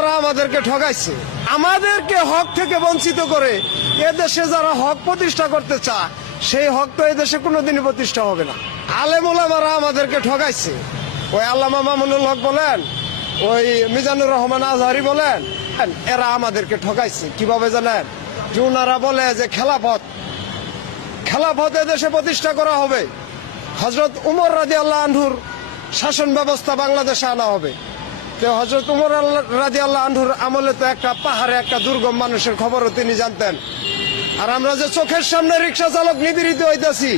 আলেমুলামারা আমাদেরকে ঠকাইছে, আমাদেরকে হক থেকে বঞ্চিত করে এদেশে যারা হক প্রতিষ্ঠা করতে চায় সেই হক তো এদেশে কোনোদিনই প্রতিষ্ঠা হবে না। আলেমুলামারা আমাদেরকে ঠকাইছে। ওই আল্লামা মামুনুল হক বলেন, ওই মিজানুর রহমান আজহারি বলেন, এরা আমাদেরকে ঠকাইছে। কিভাবে জানেন? যে ওনারা বলে যে খেলাফত এদেশে প্রতিষ্ঠা করা হবে, হযরত উমর রাদিয়াল্লাহু আনহুর শাসন ব্যবস্থা বাংলাদেশে আনা হবে। তো হযরত উমর রাদিয়াল্লাহু আনহুর আমলে তো একটা পাহাড়ে একটা দুর্গম মানুষের খবরও তিনি জানতেন। আর আমরা যে চোখের সামনে রিক্সা চালক নিপীড়িত হইতেছি,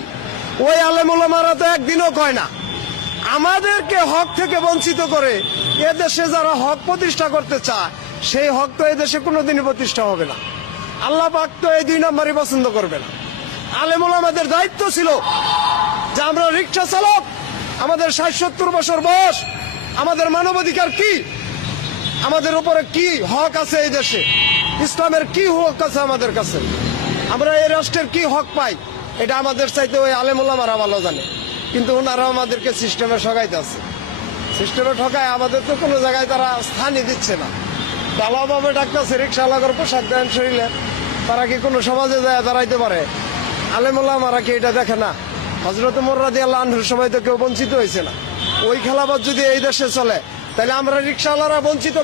ওই আলেমুলামারা তো একদিনও কয় না। আমাদেরকে হক থেকে বঞ্চিত করে এদেশে যারা হক প্রতিষ্ঠা করতে চায় সেই হক তো এদেশে কোনোদিনই প্রতিষ্ঠা হবে না। আল্লাহ পাক তো এই 2 নম্বরই পছন্দ করবে না। আলেমুলামাদের দায়িত্ব ছিল যে আমরা রিক্সা চালক, আমাদের 60-70 বছর বয়স, আমাদের মানবাধিকার কি, আমাদের উপরে কি হক আছে, এই দেশে ইসলামের কি হক আছে আমাদের কাছে, আমরা এই রাষ্ট্রের কি হক পাই, এটা আমাদের চাইতে ওই আলেমুলামারা ভালো জানে। কিন্তু ওনারা আমাদেরকে সিস্টেমে ঠকাইতে আছে। সিস্টেমে ঠকায় আমাদের তো কোনো জায়গায় তারা স্থানই দিচ্ছে না। ভালোভাবে ডাকতেছে, রিক্সাওয়ালার পোশাক দেন শরীরে, তারা কি কোনো সমাজে যায় দাঁড়াইতে পারে? আলেমুলামারা কি এটা দেখে না? হযরত উমর রাদিয়াল্লাহু আনহুর সময় তো কেউ বঞ্চিত হয়েছে না। ওই খেলাফত যদি এই দেশে চলে তাহলে আমরা রিক্সাওয়ালারা বঞ্চিত